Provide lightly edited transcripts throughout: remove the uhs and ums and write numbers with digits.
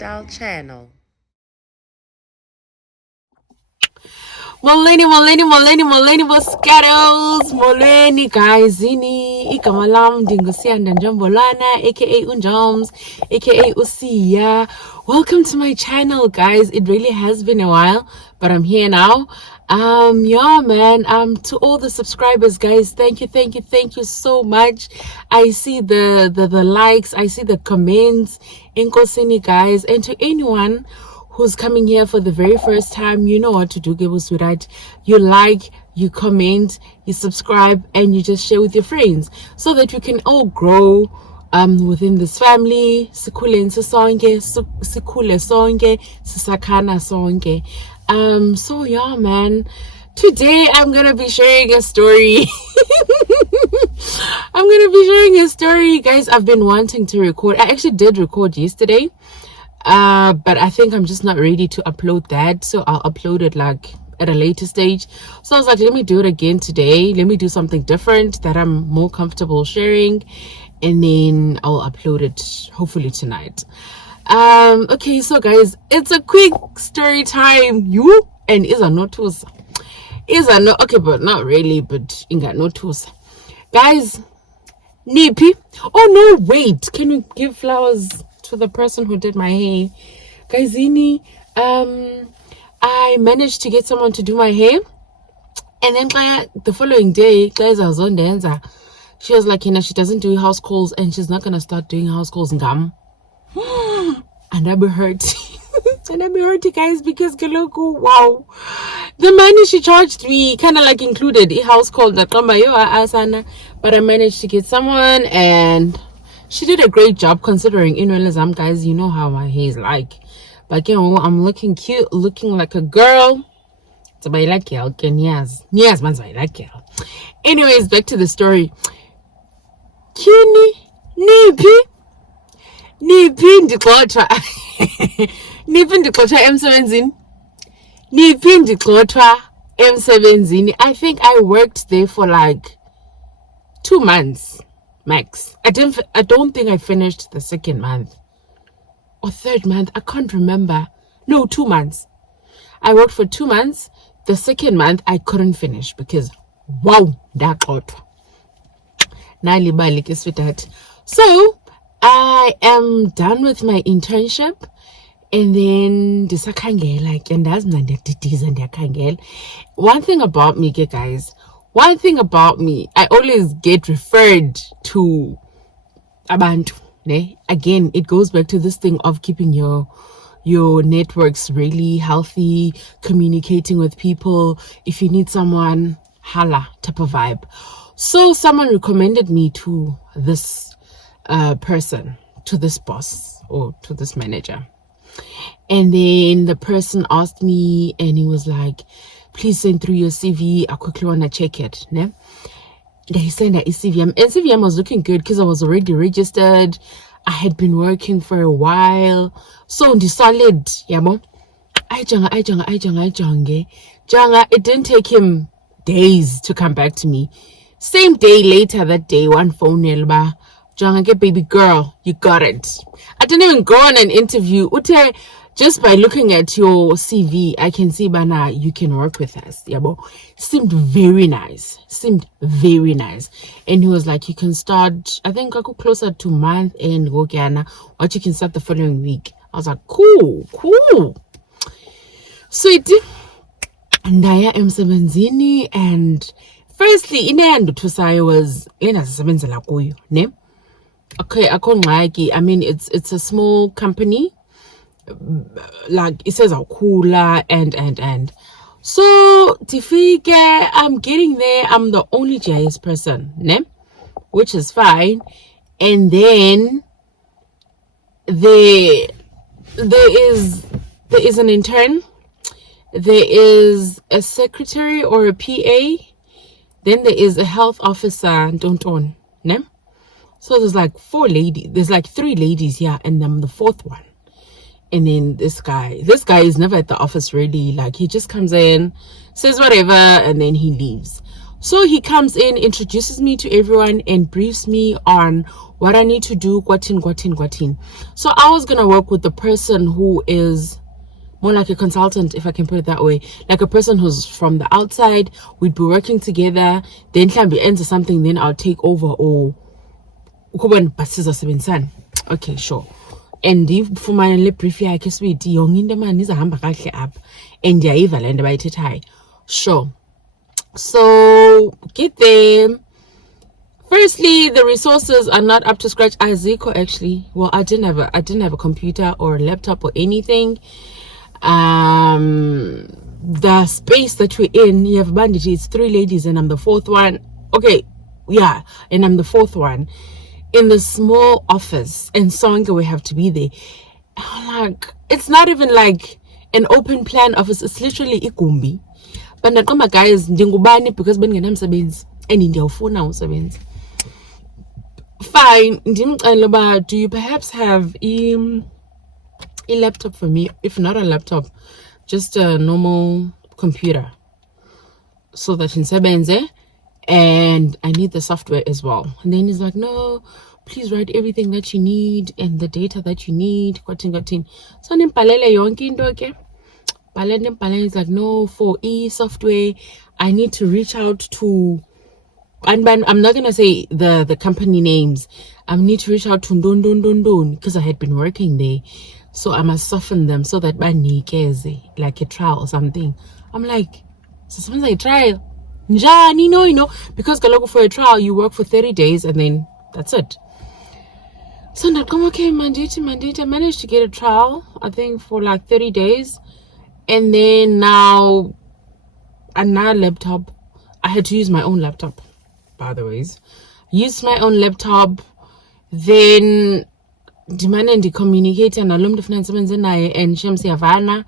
lifestyle channel. Molweni scattles, molweni guys, igama lam ndingusiyanda Njombolana, aka Unjoms, aka Usiya. Welcome to my channel, guys. It really has been a while, but I'm here now. Yeah, man. To all the subscribers, guys, thank you so much. I see the likes, I see the comments, Inkosini, guys, and to anyone who's coming here for the very first time, you know what to do, Gebuswirat. You like, you comment, you subscribe, and you just share with your friends so that we can all grow within this family. Sikhule sonke, sikhule sonke, sisakana sonke. So yeah, man. Today I'm gonna be sharing a story. Guys. I've been wanting to record. I actually did record yesterday. But I think I'm just not ready to upload that, so I'll upload it like at a later stage. So I was like, let me do it again today. Let me do something different that I'm more comfortable sharing, and then I'll upload it hopefully tonight. Okay, so guys, it's a quick story time. You and Isa notus. Isa no okay, but not really, but Inga notus. Guys, Nipi. Oh no, wait. Can we give flowers to the person who did my hair? Guysini, I managed to get someone to do my hair, and then the following day, she was like, she doesn't do house calls, and she's not gonna start doing house calls. And I'll be hurt. And I'll be hurt, guys, because wow, the money she charged me kind of like included a house call that but I managed to get someone, and she did a great job considering guys, you know how my hair is like. But I'm looking cute, looking like a girl. So I like girl, yes, man's I like girl. Anyways, back to the story. Kini nipi ndixothwa nipi ndixothwa emsebenzini. I think I worked there for like 2 months max. I don't think I finished the second month or third month. I can't remember. No, 2 months. I worked for 2 months. The second month I couldn't finish because wow, that got sweetheart. So I am done with my internship, and then one thing about me, guys, I always get referred to abantu. Again, it goes back to this thing of keeping your networks really healthy, communicating with people. If you need someone, holla type of vibe. So someone recommended me to this person, to this boss or to this manager. And then the person asked me, and he was like, please send through your CV. I quickly want to check it. They sent a CVM, and CVM was looking good because I was already registered. I had been working for a while, so on the solid, yabo. It didn't take him days to come back to me. Same day later, that day, one phone elba. Get baby girl, you got it. I didn't even go on an interview. Just by looking at your CV, I can see Bana, you can work with us. Yabo. Seemed very nice. And he was like, you can start, I think I go closer to month and go Ghana, or you can start the following week. I was like, cool. Sweet. And I am Sabenzini, and firstly, in the end, I was ne? Okay, I mean, it's a small company. Like it says Akula and so Tifike, I'm getting there. I'm the only GIS person, ne? Which is fine. And then there is an intern, there is a secretary or a PA, then there is a health officer, don't own, ne? So there's like 4 ladies, there's like 3 ladies here, and I'm the 4th one. And then this guy is never at the office really. Like, he just comes in, says whatever, and then he leaves. So he comes in, introduces me to everyone, and briefs me on what I need to do. Guatin. So I was gonna work with the person who is more like a consultant, if I can put it that way, like a person who's from the outside. We'd be working together. Then can be ends or something. Then I'll take over. Or okay, sure. And if for my brief, I guess we young in the man is a hamburger up, and yaiva and by it. Sure. So get them. Firstly, the resources are not up to scratch. Aziko actually. Well, I didn't have a computer or a laptop or anything. The space that we're in, you have bandage. It's 3 ladies, and I'm the 4th one. Okay, yeah, and I'm the 4th one in the small office, and Songa we have to be there. Like, it's not even like an open plan office. It's literally igumbi. But nakoma guys, ndingubani because bengenamsebenzi and ndiyawufuna umsebenzi. Fine, do you perhaps have a laptop for me? If not a laptop, just a normal computer, so that in sebenze, and I need the software as well. And then he's like, no, please write everything that you need and the data that you need. So nimpalele yonke into okay. Is like, no, for software, I need to reach out to, and I'm not gonna say the company names. I need to reach out to Don because I had been working there, so I must soften them so that like a trial or something. I'm like, so someone's like trial, because for a trial you work for 30 days and then that's it. So not come okay, mandate. I managed to get a trial, I think, for like 30 days. And then now, another laptop. I had to use my own laptop, by the ways. Used my own laptop. Then, demand and communicate and alum different and Shamsi Havana.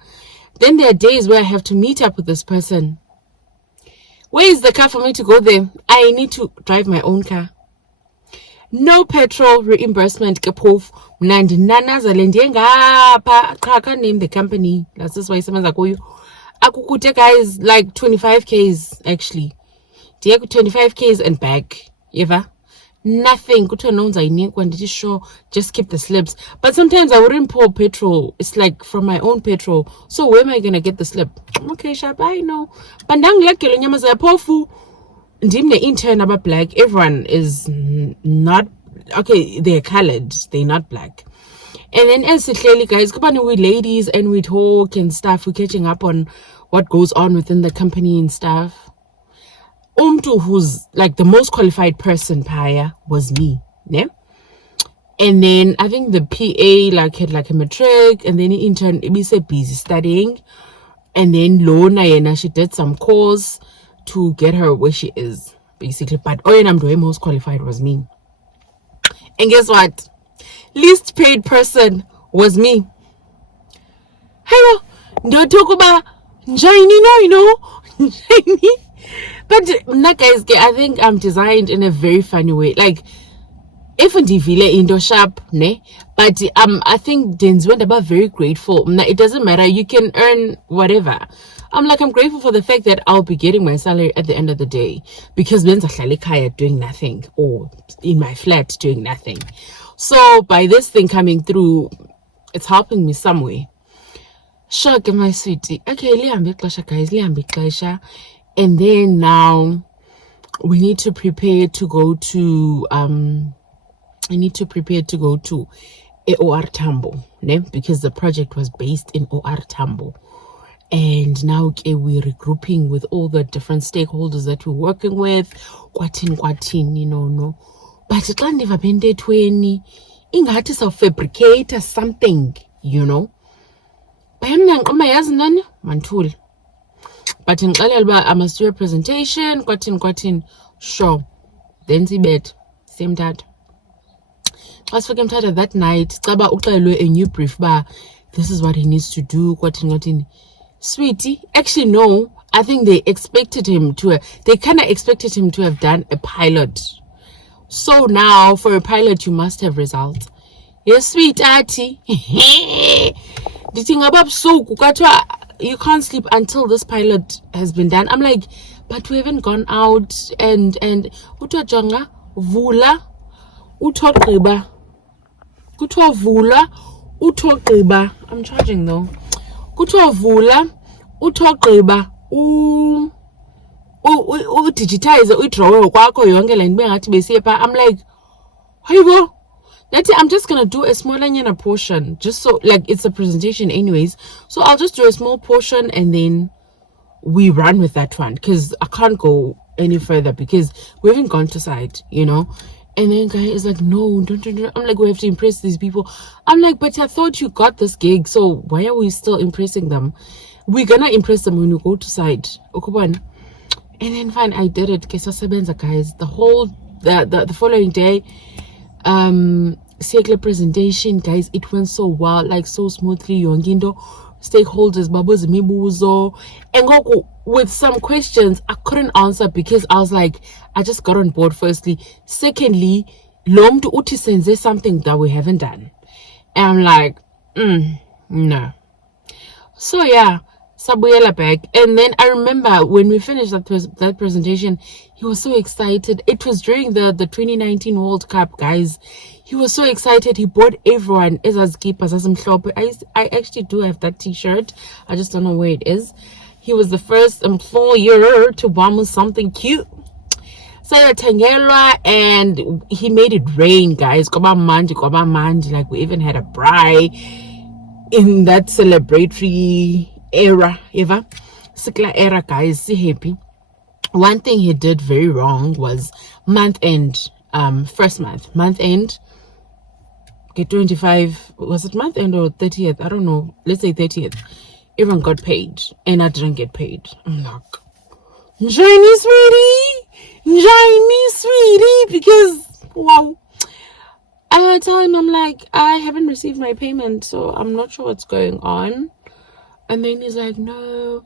Then there are days where I have to meet up with this person. Where is the car for me to go there? I need to drive my own car. No petrol reimbursement. Kapof. Nandi nana zalendienga pa kaka name the company. That's just why someone's like, oh, akukute guys like 25Ks actually. 25Ks and back. Eva. Nothing. Just keep the slips. But sometimes I wouldn't pour petrol. It's like from my own petrol. So where am I gonna get the slip? Okay, sharp. I know. Pandang like nyamaza pofu. Ndim the intern about black. Everyone is not okay. They're colored. They're not black. And then as clearly, guys, come on, we ladies and we talk and stuff. We're catching up on what goes on within the company and stuff. Umtu, who's like the most qualified person, Paya, was me. Yeah. And then I think the PA like had like a matric, and then the intern be so busy studying, and then Lona she did some course to get her where she is, basically. But I'm doing most qualified was me. And guess what? Least paid person was me. Hey, no talk about but not guys, I think I'm designed in a very funny way. Like, if ndivile indo sharp, ne? But I think Dens went about very grateful. It doesn't matter, you can earn whatever. I'm grateful for the fact that I'll be getting my salary at the end of the day, because Ben's doing nothing, or in my flat doing nothing. So by this thing coming through, it's helping me some way. Sure, my sweetie. Okay, guys, and then now we need to prepare to go to OR Tambo, ne? Because the project was based in OR Tambo. And now we're regrouping with all the different stakeholders that we're working with. Kwatin, no. But it can't never been 20. Ingati so fabricate something, Mantul. But in Alba, I must do a presentation. Kwatin, sure. Then see bed. Same dad. As for Tired that night, Kaba Ukailo a new brief bar. This is what he needs to do. Kwatin. Sweetie, actually no. I think they kind of expected him to have done a pilot. So now for a pilot you must have results. Yes, sweet auntie. The thing about so you can't sleep until this pilot has been done. I'm like, but we haven't gone out. And utajanga vula utogriba kuthiwa vula utogqiba. I'm charging though. Kuthiwa vula utogqiba digitize uyidrawe kwakho yonke le nto bengathi besiye pha. I'm like, hayibo, I'm just gonna do a smaller portion, just so like it's a presentation anyways, so I'll just do a small portion and then we run with that one, because I can't go any further because we haven't gone to site, you know. And then guy is like, no, don't. I'm like, we have to impress these people. I'm like, but I thought you got this gig, so why are we still impressing them? We're gonna impress them when we go to site. And then fine, I did it. Guys, the following day, circular presentation, guys, it went so well, like so smoothly. Yongindo stakeholders, babos mibuzo, and with some questions I couldn't answer because I was like, I just got on board firstly. Secondly, lom to uti sense something that we haven't done. And I'm like, no. So yeah, sabuyela back. And then I remember when we finished that presentation, he was so excited. It was during the 2019 World Cup, guys. He was so excited. He bought everyone as keepers as I actually do have that t-shirt. I just don't know where it is. He was the first employer to buy me something cute. So Tangela, and he made it rain, guys. Koba mandi. Like we even had a braai in that celebratory era. Eva Sikla era, guys. See happy. One thing he did very wrong was month end. First month end. Okay, 25, was it month end or 30th? I don't know. Let's say 30th. Everyone got paid and I didn't get paid. I'm like, join me, sweetie, because wow. And I tell him, I'm like, I haven't received my payment, so I'm not sure what's going on. And then he's like, no,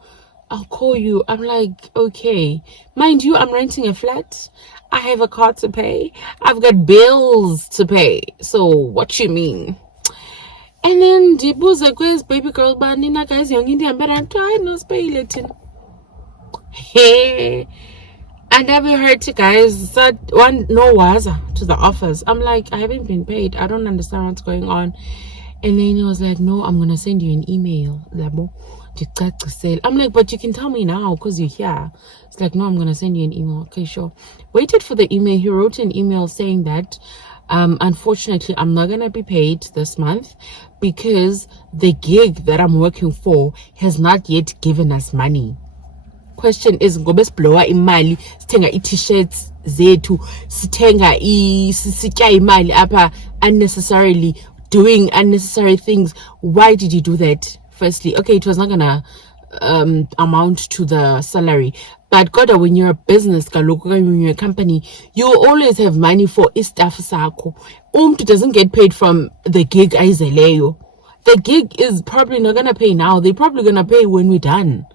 I'll call you. I'm like, okay. Mind you, I'm renting a flat. I have a car to pay. I've got bills to pay. So what you mean? And then Dibuza goes, baby girl, banina guys, young Indian, but I'm trying to pay latin. Hey, I never heard to guys that one no waza to the office. I'm like, I haven't been paid. I don't understand what's going on. And then he was like, no, I'm gonna send you an email. I'm like, but you can tell me now because you're here. It's like, no, I'm gonna send you an email. Okay, sure. Waited for the email. He wrote an email saying that unfortunately I'm not gonna be paid this month because the gig that I'm working for has not yet given us money. Question is, ngobe siblowa imali sithenga i-t-shirts zethu, sithenga sitya imali apha unnecessarily, doing unnecessary things. Why did you do that? Firstly, okay, it was not gonna amount to the salary, but God, when you're a business, when you're a company, you always have money for staff sakho. Doesn't get paid from the gig ayizeleyo. The gig is probably not gonna pay now. They're probably gonna pay when we're done.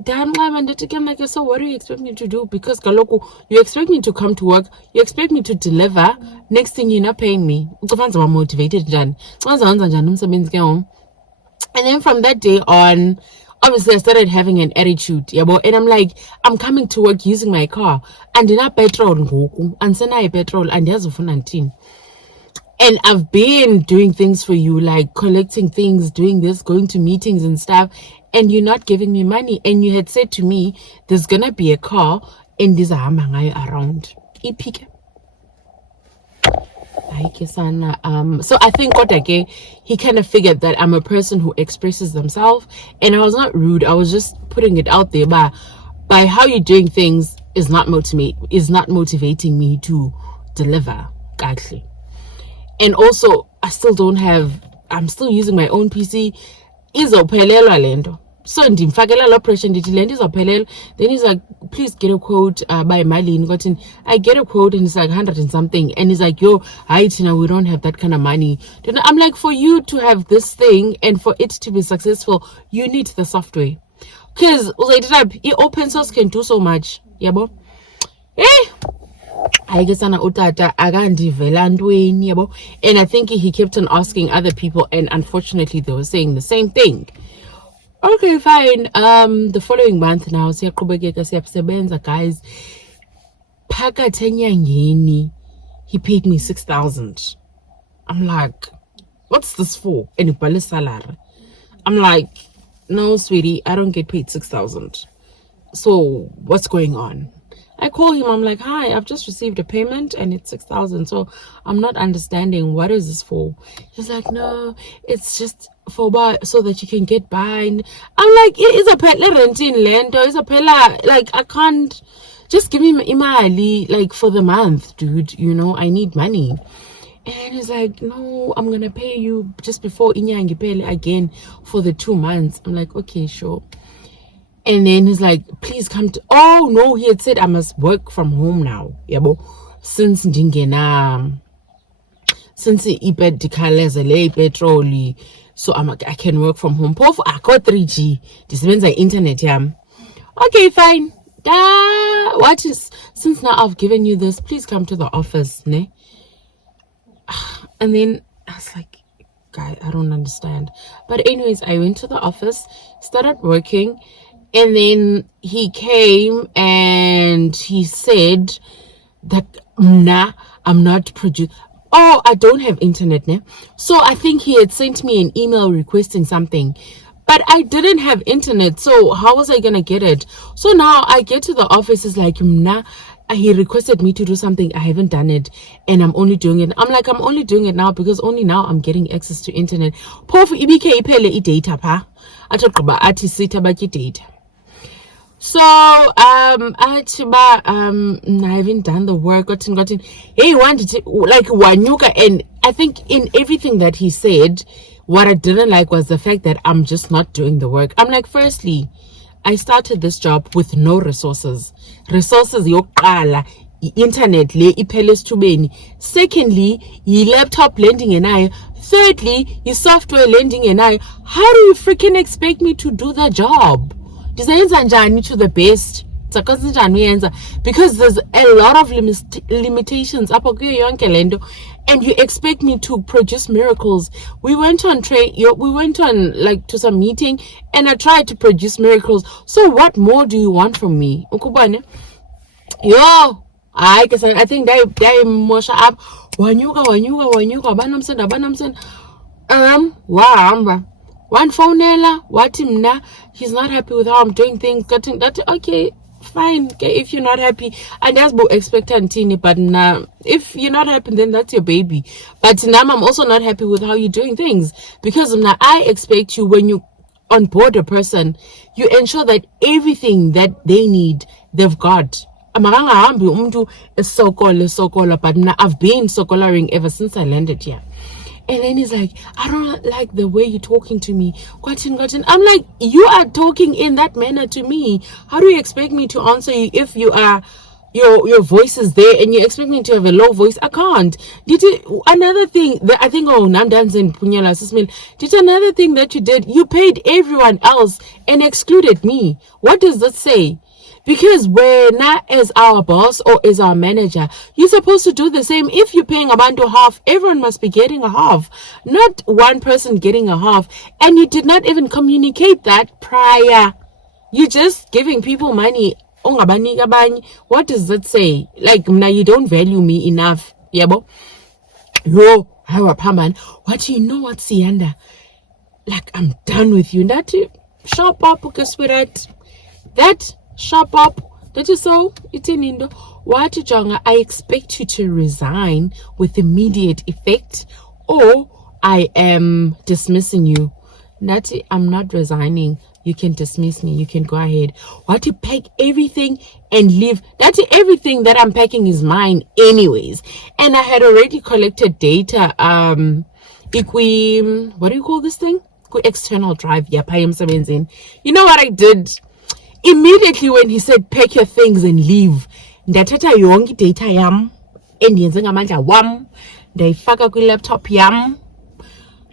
Damn, I'm like, so what do you expect me to do? Because Galoko, you expect me to come to work, you expect me to deliver. Next thing, you're not paying me. I'm motivated. And then from that day on, obviously I started having an attitude. And I'm like, I'm coming to work using my car, and then I petrol and send I petrol and there's a phone. And I've been doing things for you, like collecting things, doing this, going to meetings and stuff, and you're not giving me money. And you had said to me, there's gonna be a car and there's a hamangai around. So I think he kind of figured that I'm a person who expresses themselves, and I was not rude. I was just putting it out there. But by how you're doing things is not motivating me to deliver, actually. And also, I'm still using my own PC. Izophelelwa lento. So ndimfakela lo pressure ndithi lento izophelelwa. Then he's like, please get a quote by Malini. I get a quote and it's like 100 and something. And he's like, yo, hi Tina, we don't have that kind of money. I'm like, for you to have this thing and for it to be successful, you need the software. Because open source can do so much. Yabo. And I think he kept on asking other people, and unfortunately they were saying the same thing. Okay, fine. The following month now, siyaqhubekeka siyasebenza, guys. Phakathi enyangeni, he paid me 6,000. I'm like, what's this for? And ibhale salary. I'm like, no, sweetie, I don't get paid 6,000. So what's going on? I call him. I'm like, hi, I've just received a payment and it's 6,000. So I'm not understanding, what is this for? He's like, no, it's just for what, so that you can get by. And I'm like, it's a pela renting land, or it's a pela, like, I can't just give me imali like for the month, dude. You know, I need money. And he's like, no, I'm gonna pay you just before inyangi pele again for the 2 months. I'm like, okay, sure. And then he's like, please come to, oh no, he had said I must work from home now. Yabo, since ndingena, since ibedikalezele petroli, so I can work from home. Pof, I got 3G. This means I internet yam. Okay, fine. What is, since now I've given you this, please come to the office, ne? And then I was like, guy, I don't understand. But anyways, I went to the office, started working. And then he came and he said that, nah, I'm not producing. Oh, I don't have internet now. So I think he had sent me an email requesting something. But I didn't have internet. So how was I going to get it? So now I get to the office. It's like, nah, he requested me to do something. I haven't done it. And I'm only doing it. I'm like, I'm only doing it now because only now I'm getting access to internet. Pofu ibike ipele data pa. Atokuba ati sita baki data. So I haven't done the work, gotten. He wanted to like wanyuka, and I think in everything that he said, what I didn't like was the fact that I'm just not doing the work. I'm like, firstly, I started this job with no resources. Resources yoqala, internet le ipeles tubeni. Secondly, laptop lending and I. Thirdly, software lending and I. How do you freaking expect me to do the job? Ndizayenza njani to the best? Because there's a lot of limitations apho kuyo yonke lento, and you expect me to produce miracles. We went on like to some meeting, and I tried to produce miracles. So what more do you want from me? Ukubane yo, I think they mosha up wanyuka banamsen wahamba one phonela wati mna, he's not happy with how I'm doing things. Okay, fine. Okay, if you're not happy, and that's bo expectantini, but now if you're not happy, then that's your baby. But now I'm also not happy with how you're doing things, because now I expect you, when you onboard a person, you ensure that everything that they need, they've got. But now I've been sokolaring ever since I landed here. And then he's like, I don't like the way you're talking to me. I'm like, you are talking in that manner to me. How do you expect me to answer you if you are, your voice is there and you expect me to have a low voice? I can't. Another thing that I think, another thing that you did, you paid everyone else and excluded me. What does that say? Because we're not, as our boss or as our manager, you're supposed to do the same. If you're paying abantu half, everyone must be getting a half, not one person getting a half. And you did not even communicate that prior. You're just giving people money. What does that say? Like, now you don't value me enough. Yabo. Yo, what do you know what Sianda? Like, I'm done with you. That shop up, that sharp up. That is so. It's in Indo. What Jonga? I expect you to resign with immediate effect, or I am dismissing you. Nati, I'm not resigning. You can dismiss me. You can go ahead. What to pack everything and leave? That's everything that I'm packing is mine, anyways. And I had already collected data. What do you call this thing? External drive. Yeah, payam seven. You know what I did? Immediately when he said pack your things and leave, ndathatha yonke data yam endiyenze ngamandla wam, ndayifaka kwi-laptop yam,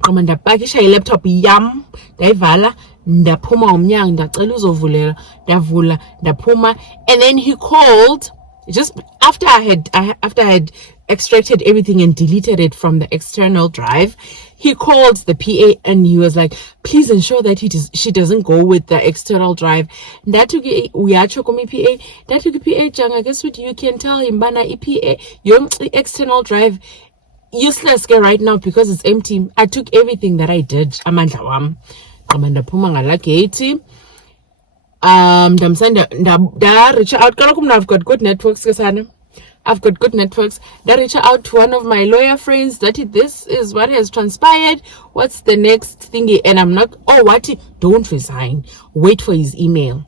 qoma ndapakisha i-laptop yam, ndayivala, ndaphuma umnyango, ndacela uzovulela, ndavula, ndaphuma. And then he called just after I had extracted everything and deleted it from the external drive, he called the PA and he was like, please ensure that she doesn't go with the external drive. That we are chokomi PA. That PA janga. Guess what? You can tell him bana PA your external drive useless right now because it's empty. I took everything that I did. Amandla wam. Amanda phuma ngala gate. Reach out. I've got good networks, kasana. I've got good networks. That reach out to one of my lawyer friends that this is what has transpired. What's the next thingy? And I'm not, don't resign. Wait for his email.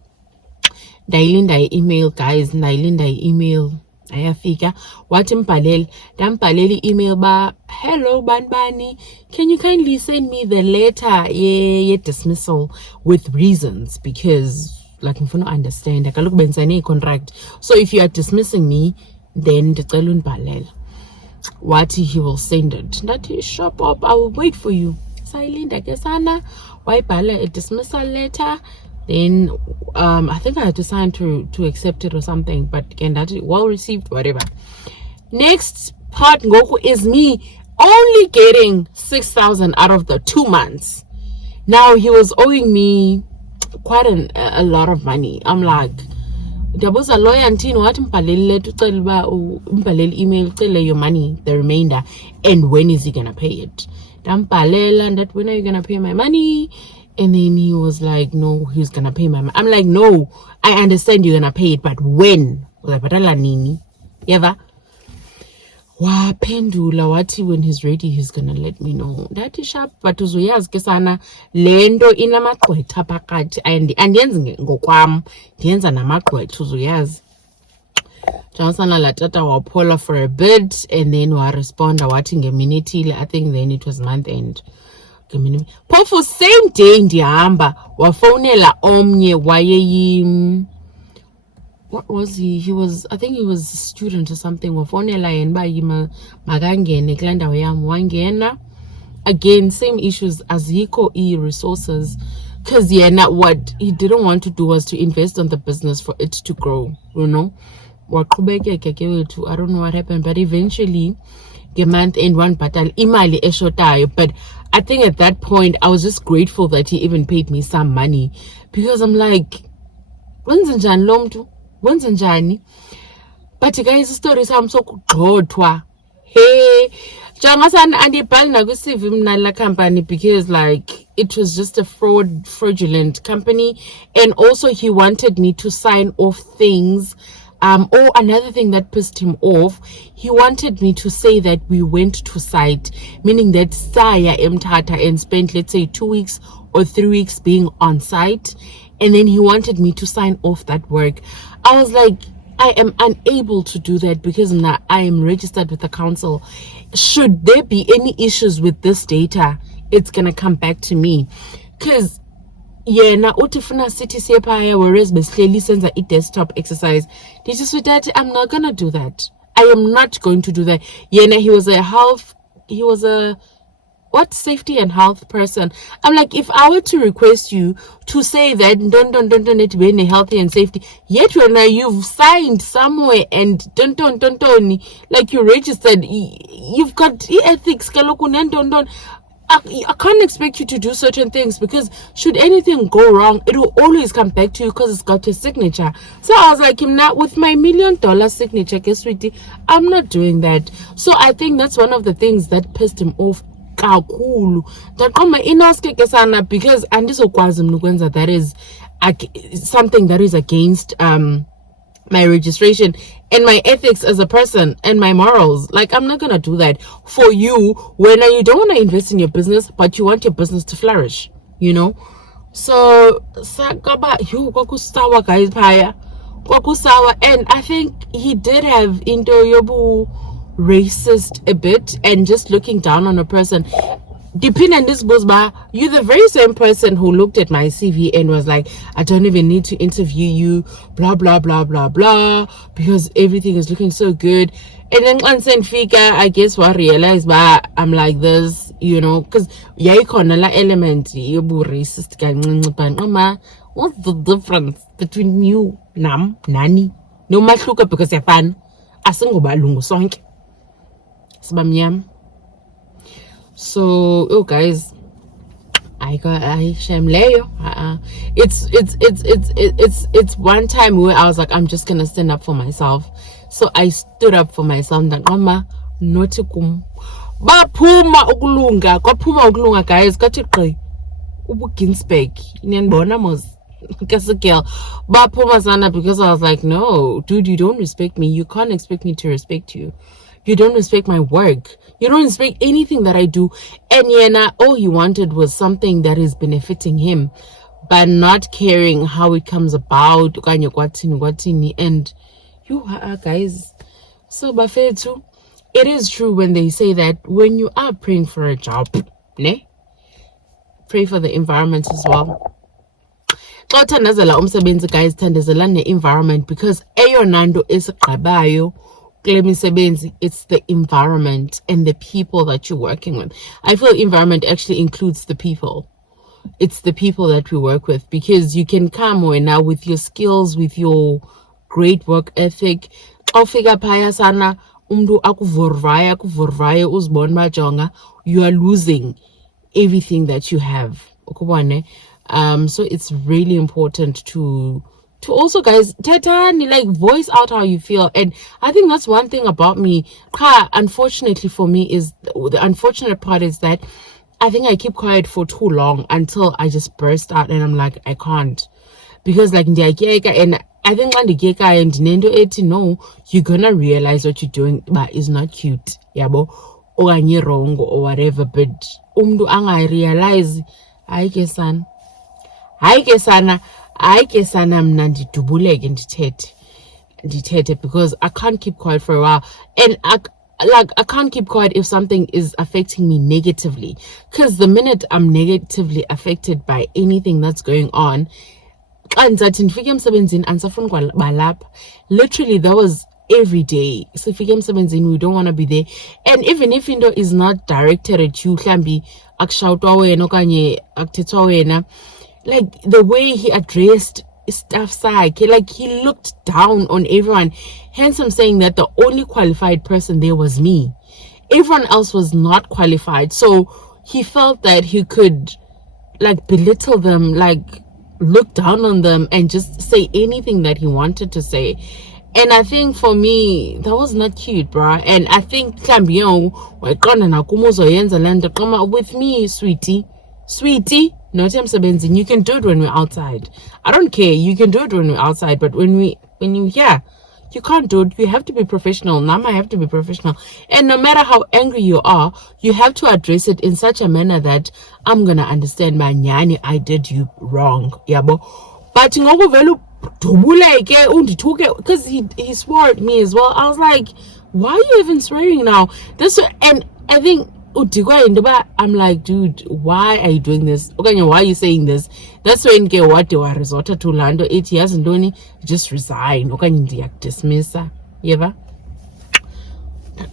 Ndailinda email, guys. Ndailinda email. Ayafika. What dampaleli email ba, hello Banbani. Can you kindly send me the letter dismissal with reasons? Because like if you don't understand, I can look bensani contract. So if you are dismissing me, then the telun balel. What he will send it. That is shop up. I will wait for you. Silent kesana. Why bala a dismissal letter? Then I think I had to sign to accept it or something. But again, that is well received, whatever. Next part Ngoku is me only getting 6,000 out of the 2 months. Now he was owing me quite a lot of money. I'm like, there was a lawyer and what to tell email tell your money, the remainder, and when is he gonna pay it? And that when are you gonna pay my money? And then he was like, no, he's gonna pay my money. I'm like, no, I understand you're gonna pay it, but when? Ever? Waphendula wathi when he's ready he's gonna let me know. That is sharp, but uzoyazi ke sana lento inamagqwetha phakathi andiyenzi ngokwam, ndiyenza namagqwetha uzoyazi. Jansana la tata waphola for a bit and then waresponda wathi ngeminithile. I think then it was month end. Phofu same day ndihamba wafonela omnye wayeyi. What was he? I think he was a student or something. Wafonela yenba yima magangene klanda wayam wangena. Again, same issues as hiko resources. Because what he didn't want to do was to invest on the business for it to grow, I don't know what happened, but eventually the month end one batal imali eshotayo. But I think at that point I was just grateful that he even paid me some money, because I'm like, when's njani? But guys, the story is I'm so kugxothwa. Hey, jangasan andibhali na ku-CV mna la company, because like it was just a fraudulent company, and also he wanted me to sign off things. Or another thing that pissed him off, he wanted me to say that we went to site, meaning that saya emthatha and spent, let's say, 2 weeks or 3 weeks being on site, and then he wanted me to sign off that work. I was like, I am unable to do that because now I am registered with the council. Should there be any issues with this data, it's gonna come back to me. Because na utifuna city sepaya, whereas besleli senza a desktop exercise. Did you see that? I'm not gonna do that. I am not going to do that. He was a safety and health person. I'm like, if I were to request you to say that don't need to be healthy and safety, yet when you've signed somewhere and don't like you registered, you've got ethics, I can't expect you to do certain things, because should anything go wrong, it will always come back to you because it's got your signature. So I was like, not with my $1 million signature, guess sweetie, I'm not doing that. So I think that's one of the things that pissed him off kakhulu. Because that is something that is against my registration and my ethics as a person and my morals. Like, I'm not gonna do that for you when you don't want to invest in your business, but you want your business to flourish, So sakaba you kwakusawa guys paya kwakusawa. And I think he did have into yobu racist a bit and just looking down on a person. Depending on this goes by, you're the very same person who looked at my CV and was like, I don't even need to interview you, blah blah blah blah blah, because everything is looking so good. And then once and figure, I guess what I realized, but I'm like this, because element you racist. What's the difference between you, nani? no mahluka because siyafana asingobalungu sonke sibamnyama. So oh guys, I shame leyo. It's one time where I was like, I'm just gonna stand up for myself. So I stood up for myself. Ndaqoma nothi kum baphuma ukulunga guys, kathi qi ubuginsberg niyanibona mos girl baphuma sana, because I was like, no dude, you don't respect me. You can't expect me to respect you. You don't respect my work. You don't respect anything that I do. And yena, all he wanted was something that is benefiting him, but not caring how it comes about. And you guys, so bafethu, it is true when they say that when you are praying for a job, ne, pray for the environment as well. Xa uthandazela umsebenzi guys, thandazela ne-environment, because eyona nto esigqibayo it's the environment and the people that you're working with. I feel environment actually includes the people. It's the people that we work with, because you can come now with your skills, with your great work ethic. You are losing everything that you have. So it's really important to also guys, tetani, like voice out how you feel. And I think that's one thing about me. Unfortunately for me, is the unfortunate part is that I think I keep quiet for too long until I just burst out and I'm like, I can't, because like and I think when the and nendo eti, no, you're gonna realize what you're doing but it's not cute, yabo, or you're wrong or whatever. But anga realize I guess mna ndidubuleke ndithethe, because I can't keep quiet for a while. And I can't keep quiet if something is affecting me negatively, because the minute I'm negatively affected by anything that's going on, literally that was every day. So if we don't want to be there. And even if Indo is not directed at you, like the way he addressed staff side, like he looked down on everyone. Hence I'm saying that the only qualified person there was me. Everyone else was not qualified. So he felt that he could like belittle them, like look down on them and just say anything that he wanted to say. And I think for me, that was not cute, bruh. And I think with me, sweetie, not Benzin, you can do it when we're outside. I don't care, you can do it when we're outside, but when you you can't do it. You have to be professional. Nama have to be professional. And no matter how angry you are, you have to address it in such a manner that I'm gonna understand, my nyani, I did you wrong. Yabo. But because he swore at me as well. I was like, why are you even swearing now? And I think I'm like, dude, why are you doing this? Okay, why are you saying this? That's when what they were resorted to Lando 8 years and don't just resign. Okay, dismiss her. Yeah.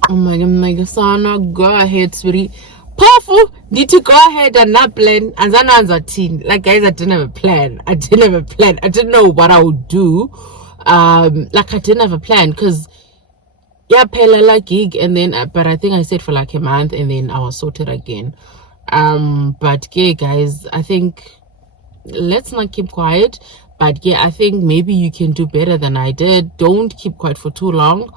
Oh my god, Sana, go ahead, sweetie. Powerful, need to go ahead and not plan. And then answer teen. Like guys, I didn't have a plan. I didn't know what I would do. Like I didn't have a plan because yeah, pela gig, and then but I think I stayed for like a month and then I was sorted again. But yeah, guys, I think let's not keep quiet. But yeah, I think maybe you can do better than I did. Don't keep quiet for too long.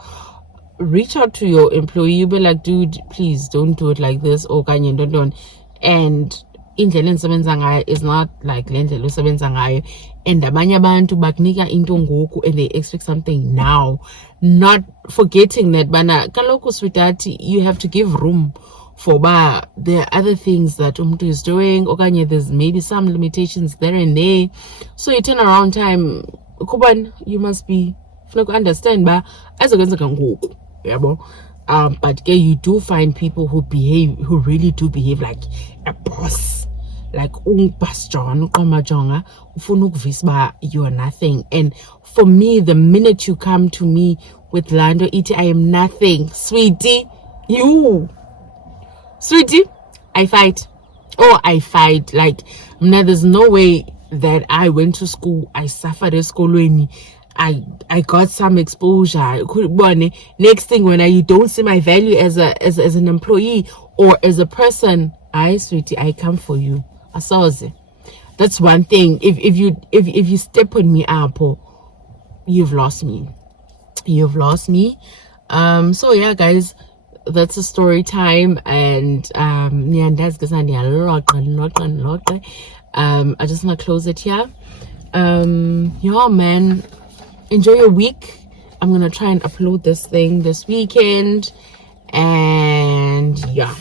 Reach out to your employee. You be like, dude, please don't do it like this. Or can you don't. And indlela ensebenza ngayo is not like le ndlela usebenza ngayo, and abanye abantu bakunika into ngoku and they expect something now, not forgetting that bana kaloku sweetheart, you have to give room for there are other things that umuntu is doing, okanye there's maybe some limitations there and there. So you turn around time kuban, you must be understand ezokwenzeka ngoku yabo. But yeah, you do find people who really do behave like a boss, like John Komajonga, you are nothing. And for me, the minute you come to me with Lando Iti, I am nothing. Sweetie, I fight. I fight. Like, now there's no way that I went to school, I suffered at school, I got some exposure. Next thing, when you don't see my value as an employee or as a person, sweetie, I come for you. Asazi. That's one thing. If you step on me up, you've lost me. You've lost me. So yeah, guys, that's a story time. And I just want to close it here. Yeah, man, enjoy your week. I'm gonna try and upload this thing this weekend, and yeah.